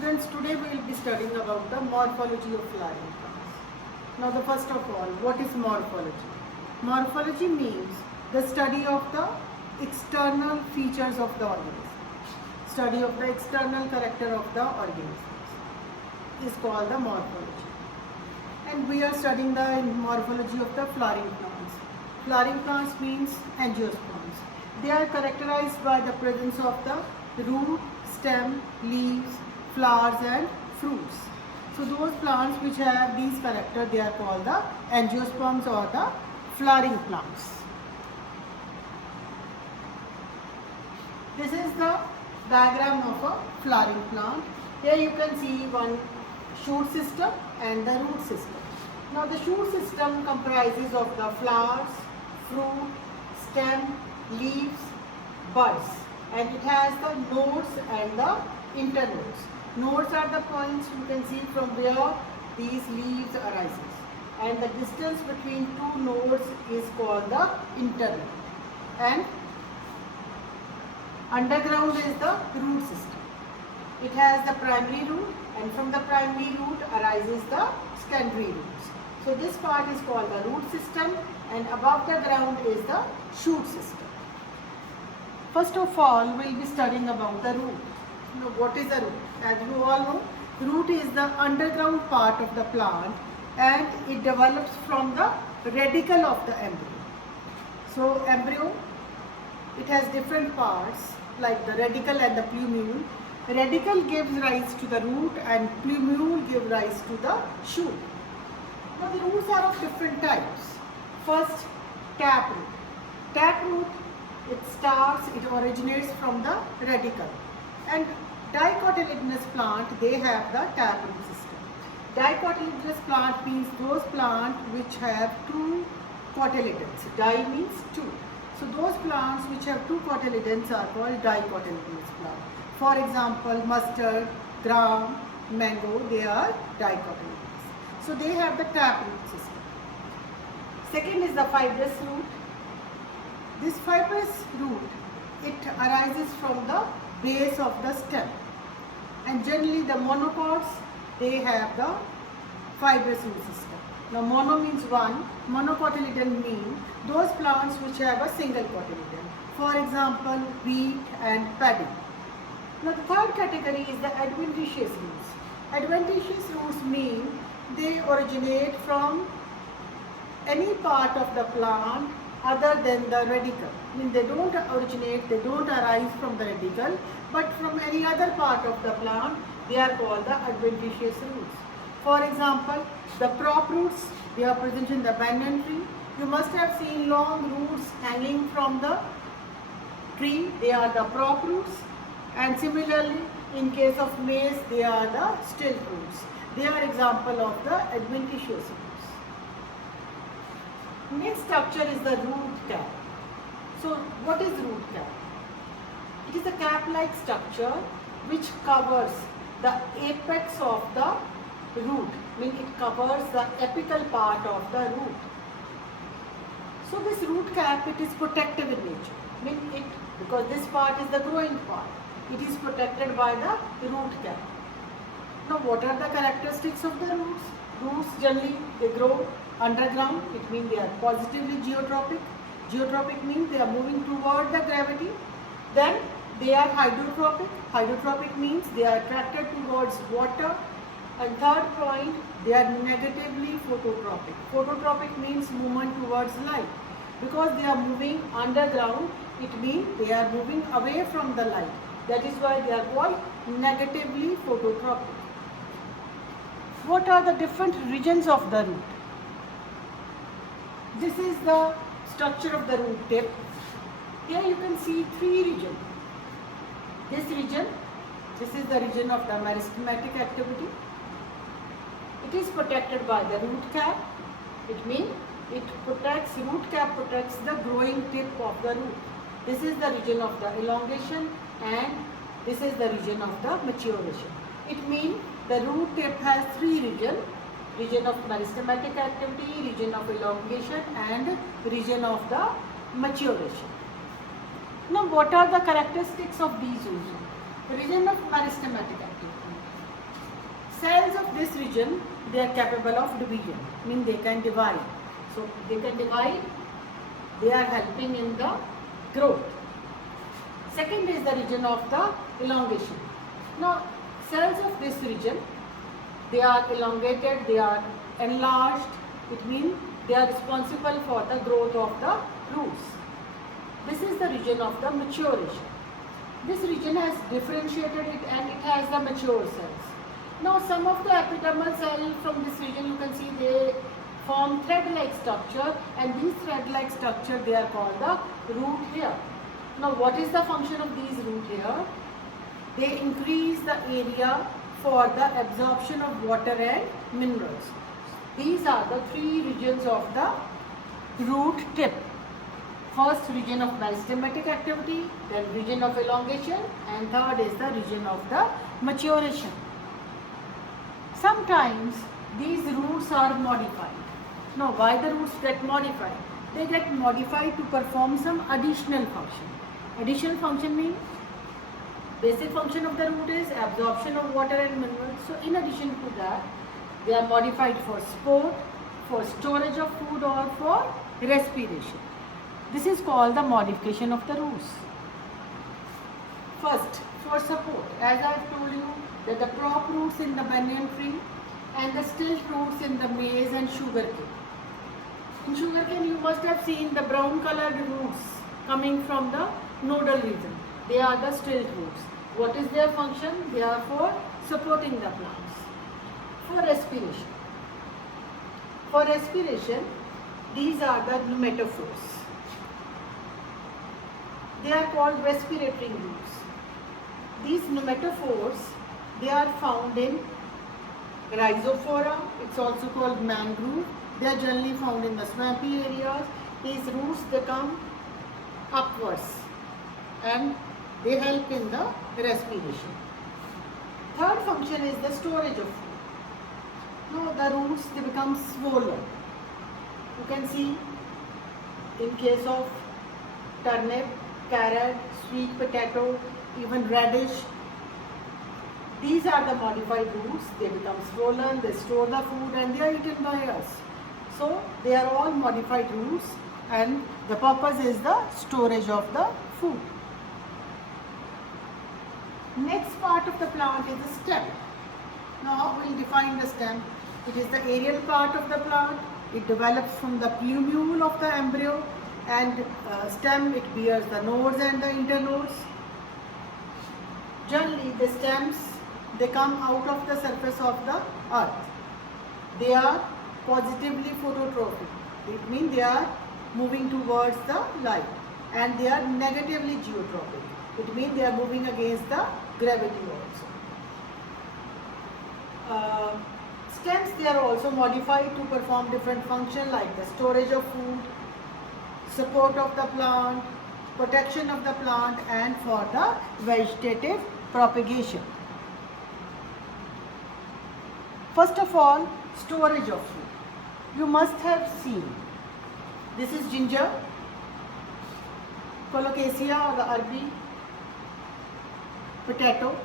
Students, today we will be studying about the morphology of flowering plants. Now, the first of all, what is morphology? Morphology means the study of the external features of the organism. Study of the external character of the organisms is called the morphology. And we are studying the morphology of the flowering plants. Flowering plants means angiosperms. They are characterized by the presence of the root, stem, leaves, flowers and fruits. So those plants which have these characters, they are called the angiosperms or the flowering plants. This is the diagram of a flowering plant. Here you can see one shoot system and the root system. Now the shoot system comprises of the flowers, fruit, stem, leaves, buds, and it has the nodes and the internodes. Nodes are the points you can see from where these leaves arises, and the distance between two nodes is called the internode. And underground is the root system. It has the primary root, and from the primary root arises the secondary roots. So this part is called the root system, and above the ground is the shoot system. First of all, we will be studying about the root. Now, what is a root? As you all know, root is the underground part of the plant, and it develops from the radicle of the embryo. So embryo, it has different parts like the radicle and the plumule. Radicle gives rise to the root and plumule gives rise to the shoot. Now the roots are of different types. First, tap root. Tap root, it originates from the radicle. And dicotyledonous plant, they have the taproot system. Dicotyledonous plant means those plants which have two cotyledons. Di means two. So those plants which have two cotyledons are called dicotyledonous plant. For example, mustard, gram, mango, they are dicotyledonous. So they have the taproot system. Second is the fibrous root. This fibrous root, it arises from the base of the stem, and generally the monocots, they have the fibrous root system. Now mono means one, monocotyledon means those plants which have a single cotyledon. For example, wheat and paddy. Now the third category is the adventitious roots. Adventitious roots mean they originate from any part of the plant other than the radicle. I mean, they don't arise from the radicle, but from any other part of the plant, they are called the adventitious roots. For example, the prop roots, they are present in the banyan tree. You must have seen long roots hanging from the tree, they are the prop roots. And similarly, in case of maize, they are the stilt roots. They are example of the adventitious roots. Next structure is the root cap. So what is root cap? It is a cap-like structure which covers the apex of the root. I mean, it covers the apical part of the root. So this root cap, it is protective in nature. I mean, because this part is the growing part, it is protected by the root cap. Now what are the characteristics of the roots? Roots generally, they grow underground. It means they are positively geotropic. Geotropic means they are moving toward the gravity. Then they are hydrotropic. Hydrotropic means they are attracted towards water. And third point, they are negatively phototropic. Phototropic means movement towards light. Because they are moving underground, it means they are moving away from the light. That is why they are called negatively phototropic. What are the different regions of the root? This is the structure of the root tip. Here you can see three regions. This is the region of the meristematic activity. It is protected by the root cap. It means root cap protects the growing tip of the root. This is the region of the elongation, and this is the region of the maturation. It means the root tip has three regions: region of meristematic activity, region of elongation, and region of the maturation. Now what are the characteristics of these regions? Region of meristematic activity. cells of this region, they are capable of division, means they can divide. So they can divide, they are helping in the growth. Second is the region of the elongation. Now cells of this region, they are elongated, they are enlarged. It means they are responsible for the growth of the roots. This is the region of the maturation. This region has differentiated it and it has the mature cells. Now some of the epidermal cells from this region, you can see they form thread-like structure, and these thread-like structure, they are called the root hair. Now what is the function of these root hair? They increase the area for the absorption of water and minerals. These are the three regions of the root tip. First, region of meristematic activity, then region of elongation, and third is the region of the maturation. Sometimes these roots are modified. Now why the roots get modified? They get modified to perform some additional function. Additional function means basic function of the root is absorption of water and minerals. So in addition to that, they are modified for support, for storage of food, or for respiration. This is called the modification of the roots. First, for support, as I have told you that the prop roots in the banyan tree and the stilt roots in the maize and sugarcane. In sugarcane, you must have seen the brown colored roots coming from the nodal region. They are the stilt roots. What is their function? They are for supporting the plants. For respiration. For respiration, these are the pneumatophores. They are called respiratory roots. These pneumatophores, they are found in rhizophora. It's also called mangrove. They are generally found in the swampy areas. These roots, they come upwards and they help in the respiration. Third function is the storage of food. Now the roots, they become swollen. You can see in case of turnip, carrot, sweet potato, even radish. These are the modified roots. They become swollen, they store the food, and they are eaten by us. So they are all modified roots, and the purpose is the storage of the food. Next part of the plant is the stem. Now how we will define the stem? It is the aerial part of the plant. It develops from the plumule of the embryo, and stem, it bears the nodes and the internodes. Generally the stems, they come out of the surface of the earth. They are positively phototrophic. It means they are moving towards the light, and they are negatively geotropic. It means they are moving against the gravity also. Stems, they are also modified to perform different functions like the storage of food, support of the plant, protection of the plant, and for the vegetative propagation. First of all, storage of food. You must have seen, this is ginger, colocasia or the Arabi, potato.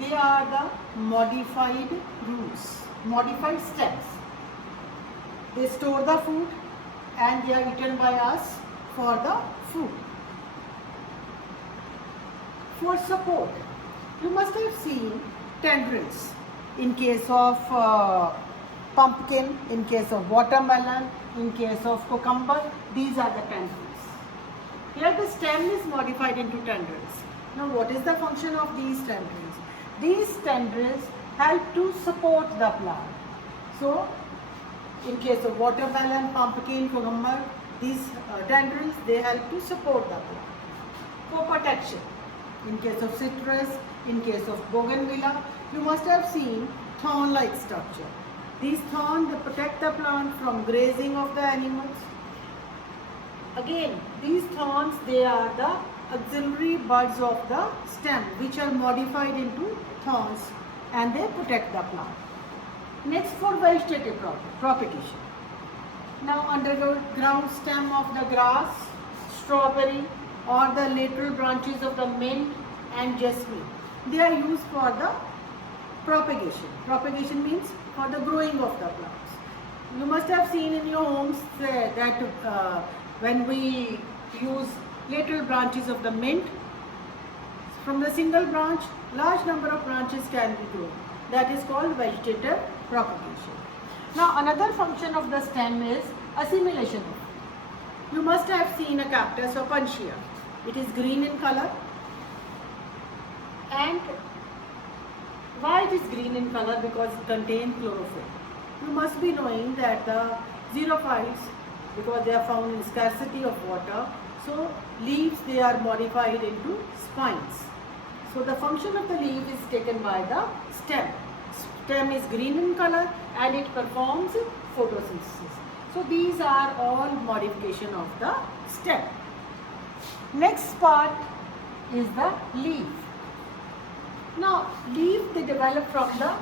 They are the modified roots, modified stems. They store the food and they are eaten by us for the food. For support, you must have seen tendrils in case of pumpkin, in case of watermelon, in case of cucumber. These are the tendrils. Here the stem is modified into tendrils. Now what is the function of these tendrils? These tendrils help to support the plant. So in case of watermelon, pumpkin, cucumber, these tendrils, they help to support the plant. For protection, in case of citrus, in case of bougainvillea, you must have seen thorn-like structure. These thorns, they protect the plant from grazing of the animals. Again, these thorns, they are the auxiliary buds of the stem, which are modified into thorns, and they protect the plant. Next, for vegetative propagation. Now underground stem of the grass, strawberry, or the lateral branches of the mint and jasmine, they are used for the propagation. Propagation means for the growing of the plants. You must have seen in your homes that when we use lateral branches of the mint, from the single branch, large number of branches can be grown. That is called vegetative propagation. Now another function of the stem is assimilation. You must have seen a cactus or Panchia. It is green in color. And why it is green in color? Because it contains chlorophyll. You must be knowing that the xerophytes, because they are found in scarcity of water, so leaves they are modified into spines. So the function of the leaf is taken by the stem. Stem is green in color and it performs photosynthesis. So these are all modification of the stem. Next part is the leaf. Now leaf they develop from the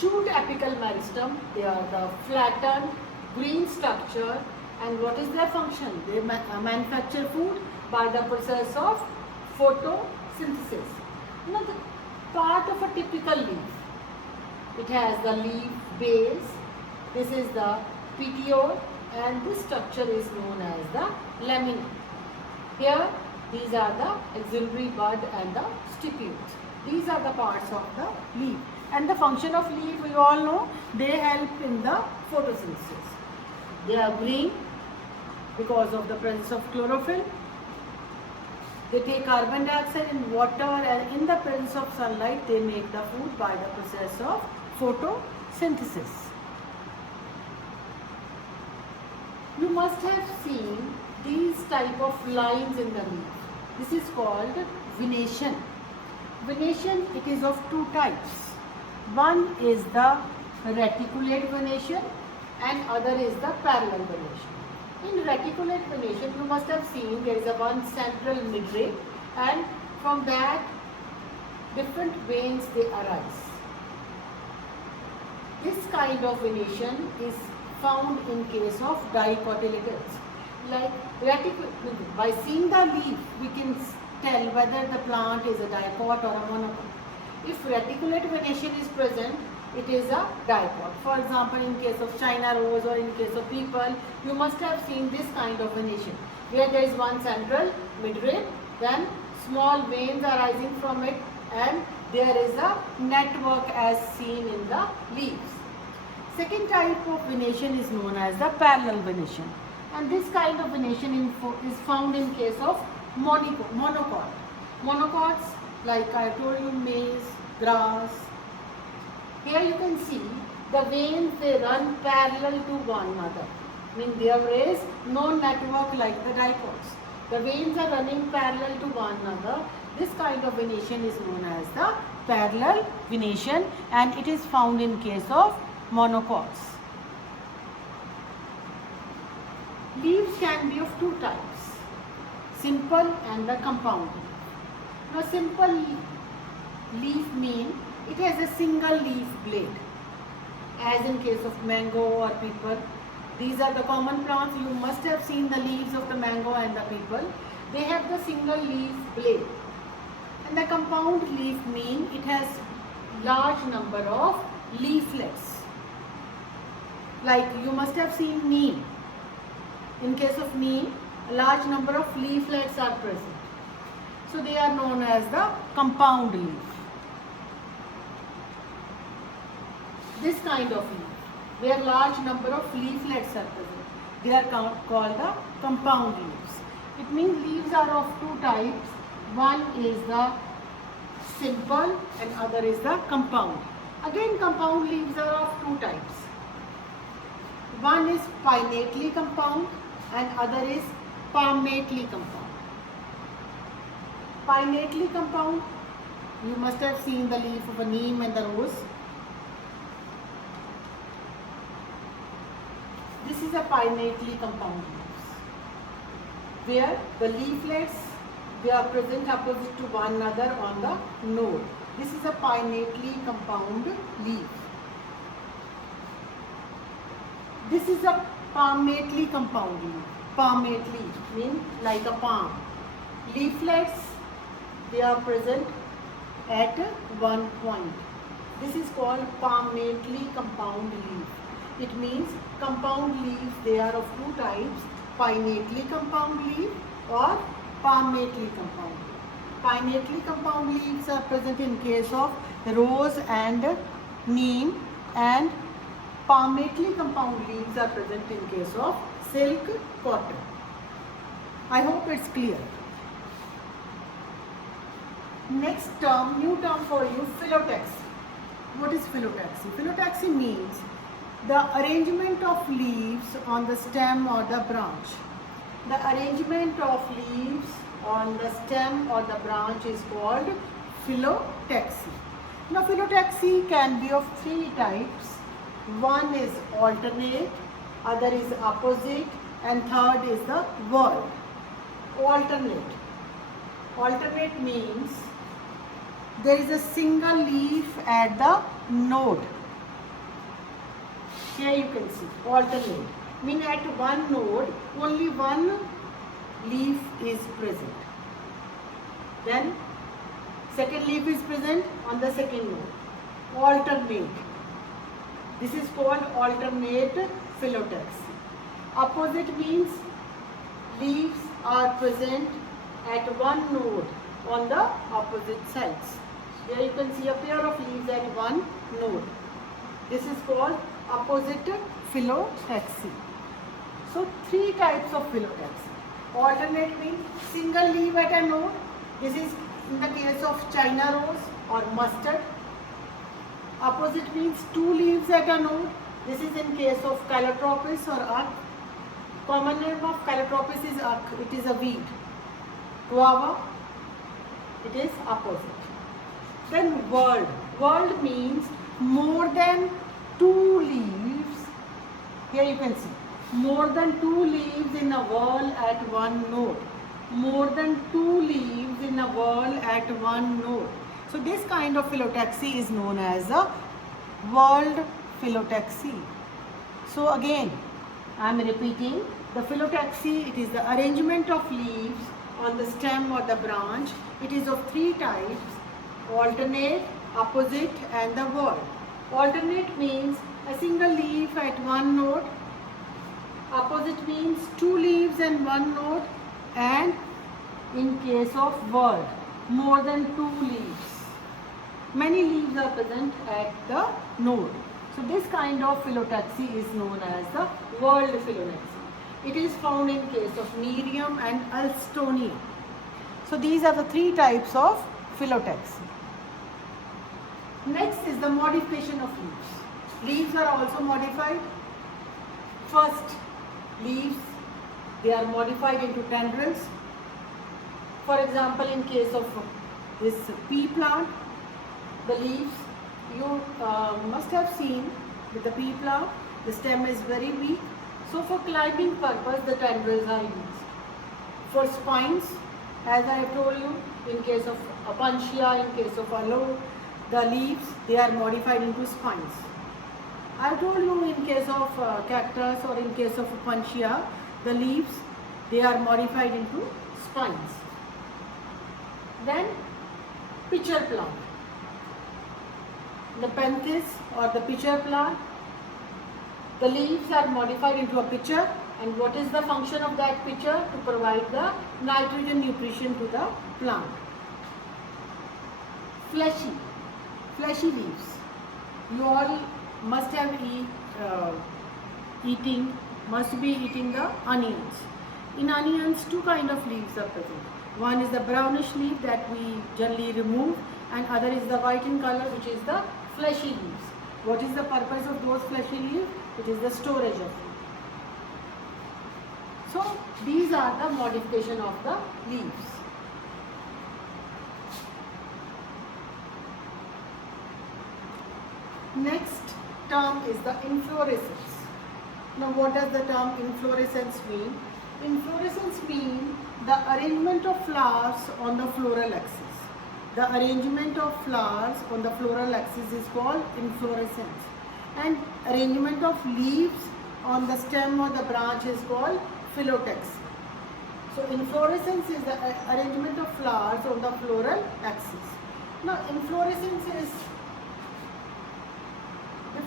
shoot apical meristem. They are the flattened green structure, and what is their function? They manufacture food by the process of photosynthesis. Now the part of a typical leaf, it has the leaf base, this is the petiole, and this structure is known as the lamina. Here these are the axillary bud and the stipules. These are the parts of the leaf. And the function of leaf, we all know, they help in the photosynthesis. They are green because of the presence of chlorophyll. They take carbon dioxide in water, and in the presence of sunlight they make the food by the process of photosynthesis. You must have seen these type of lines in the leaf. This is called venation. Venation, it is of two types. One is the reticulate venation and other is the parallel venation. In reticulate venation, you must have seen there is a one central midrib, and from that different veins they arise. This kind of venation is found in case of dicotyledons. Like by seeing the leaf, we can tell whether the plant is a dicot or a monocot. If reticulate venation is present, it is a dicot. For example, in case of China rose or in case of people, you must have seen this kind of venation, where there is one central midrib, then small veins are arising from it, and there is a network as seen in the leaves. Second type of venation is known as the parallel venation, and this kind of venation is found in case of monocot. Monocots, like I told you, maize, grass. Here you can see the veins, they run parallel to one another. I mean, there is no network like the dicots. The veins are running parallel to one another. This kind of venation is known as the parallel venation, and it is found in case of monocots. Leaves can be of two types, simple and the compound. Now simple leaf mean it has a single leaf blade, as in case of mango or peepal. These are the common plants. You must have seen the leaves of the mango and the peepal. They have the single leaf blade. And the compound leaf mean it has large number of leaflets. Like you must have seen neem. In case of neem, a large number of leaflets are present. So they are known as the compound leaf. This kind of leaf, where large number of leaflets are present, they are called the compound leaves. It means leaves are of two types. One is the simple and other is the compound. Again, compound leaves are of two types. One is pinnately compound and other is palmately compound. Pinnately compound, you must have seen the leaf of a neem and the rose. This is a pinnately compound leaves, where the leaflets, they are present opposite to one another on the node. This is a pinnately compound leaf. This is a palmately compound leaf. Palmately means like a palm. Leaflets, they are present at one point. This is called palmately compound leaf. It means compound leaves, they are of two types, pinnately compound leaf or palmately compound leaf. Pinnately compound leaves are present in case of rose and neem, and palmately compound leaves are present in case of silk, cotton. I hope it's clear. Next term, new term for you, phyllotaxy. What is phyllotaxy? Phyllotaxy means the arrangement of leaves on the stem or the branch. The arrangement of leaves on the stem or the branch is called phyllotaxy. Now phyllotaxy can be of three types. One is alternate, other is opposite, and third is the whorl. Alternate. Alternate means there is a single leaf at the node. Here you can see alternate. Mean at one node only one leaf is present. Then second leaf is present on the second node. Alternate. This is called alternate phyllotaxy. Opposite means leaves are present at one node on the opposite sides. Here you can see a pair of leaves at one node. This is called opposite phyllotaxy. So three types of phyllotaxy. Alternate means single leaf at a node. This is in the case of China rose or mustard. Opposite means two leaves at a node. This is in case of Calotropis or Akk. Common name of Calotropis is Akk. It is a weed. Guava. It is opposite. Then whorl. Whorl means more than two leaves. Here you can see more than two leaves in a whorl at one node. More than two leaves in a whorl at one node. So this kind of phyllotaxy is known as a whorled phyllotaxy. So again, I am repeating, the phyllotaxy, it is the arrangement of leaves on the stem or the branch. It is of three types: alternate, opposite, and the whorl. Alternate means a single leaf at one node. Opposite means two leaves and one node. And in case of whorl, more than two leaves. Many leaves are present at the node. So this kind of phyllotaxy is known as the whorled phyllotaxy. It is found in case of Nerium and Alstonia. So these are the three types of phyllotaxy. Next is the modification of leaves. Leaves are also modified. First, leaves, they are modified into tendrils. For example, in case of this pea plant, the leaves, you must have seen with the pea plant, the stem is very weak. So for climbing purpose, the tendrils are used. For spines, as I have told you, in case of Opuntia, in case of aloe, the leaves, they are modified into spines. I have told you in case of cactus or in case of Opuntia, the leaves, they are modified into spines. Then pitcher plant. The penthis or the pitcher plant, the leaves are modified into a pitcher, and what is the function of that pitcher? To provide the nitrogen nutrition to the plant. Fleshy leaves. You all must have must be eating the onions. In onions, two kind of leaves are present. One is the brownish leaf that we generally remove, and other is the white in color, which is the fleshy leaves. What is the purpose of those fleshy leaves? It is the storage of food. So these are the modification of the leaves. Next term is the inflorescence. Now what does the term inflorescence mean? Inflorescence means the arrangement of flowers on the floral axis. The arrangement of flowers on the floral axis is called inflorescence. And arrangement of leaves on the stem or the branch is called phyllotaxy. So inflorescence is the arrangement of flowers on the floral axis. Now inflorescence is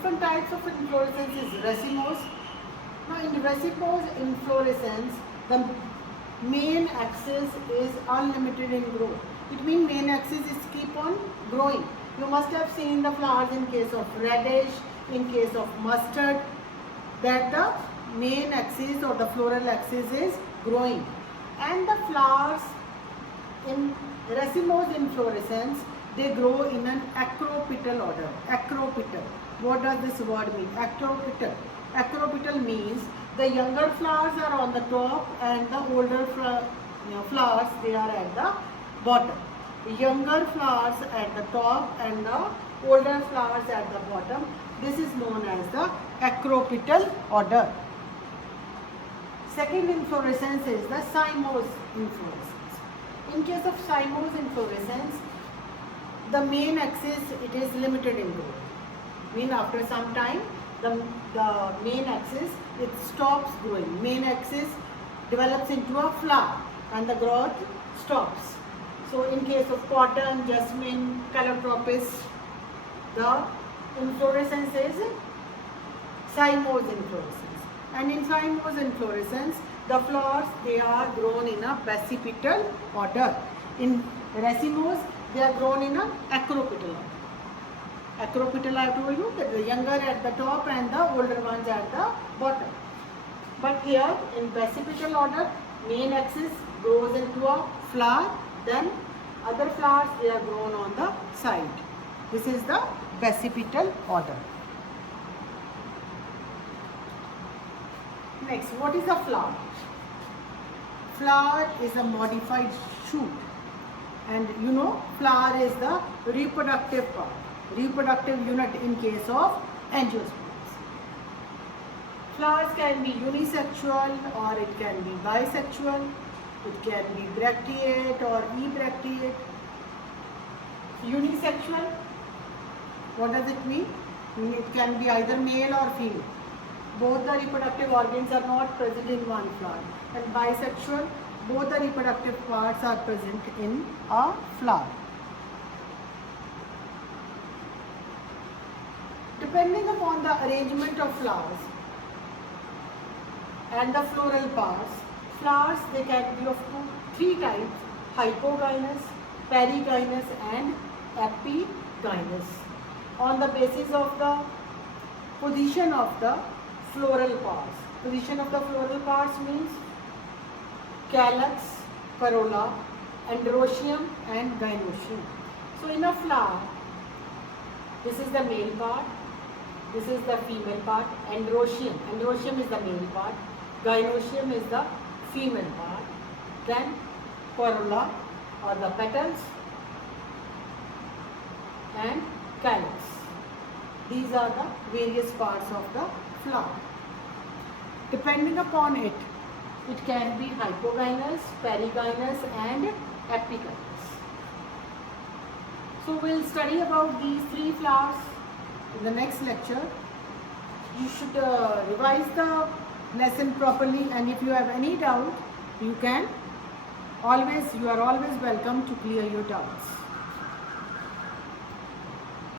different types of inflorescence is racemose. Now in racemose inflorescence, the main axis is unlimited in growth. It means main axis is keep on growing. You must have seen the flowers in case of radish, in case of mustard, that the main axis or the floral axis is growing. And the flowers in racemose inflorescence, they grow in an acropetal order. Acropetal. What does this word mean? Acropetal. Acropetal means the younger flowers are on the top and the older flowers, they are at the bottom. The younger flowers at the top and the older flowers at the bottom. This is known as the acropetal order. Second inflorescence is the cymose inflorescence. In case of cymose inflorescence, the main axis, it is limited in growth. Mean after some time, the main axis, it stops growing. Main axis develops into a flower and the growth stops. So in case of cotton, jasmine, calotropis, the inflorescence is cymose inflorescence. And in cymose inflorescence, the flowers, they are grown in a basipetal order. In racemose, they are grown in a acropetal order. Acropetal, I have told you that the younger at the top and the older ones at the bottom. But here in basipetal order, main axis grows into a flower, then other flowers, they are grown on the side. This is the basipetal order. Next, what is a flower? Flower is a modified shoot, and you know flower is the reproductive part, reproductive unit in case of angiosperms. Flowers can be unisexual or it can be bisexual. It can be bracteate or ebracteate. Unisexual, what does it mean? It can be either male or female. Both the reproductive organs are not present in one flower. And bisexual, both the reproductive parts are present in a flower. Depending upon the arrangement of flowers and the floral parts, flowers, they can be of three types: hypogynous, perigynous and epigynous. On the basis of the position of the floral parts. Position of the floral parts means calyx, corolla, androecium and gynoecium. So in a flower, this is the male part, this is the female part. Androecium is the male part, gynoecium is the female part, then corolla or the petals and calyx. These are the various parts of the flower. Depending upon it, it can be hypogynous, perigynous and epigynous. So we'll study about these three flowers in the next lecture. You should revise the lesson properly, and if you have any doubt, you are always welcome to clear your doubts.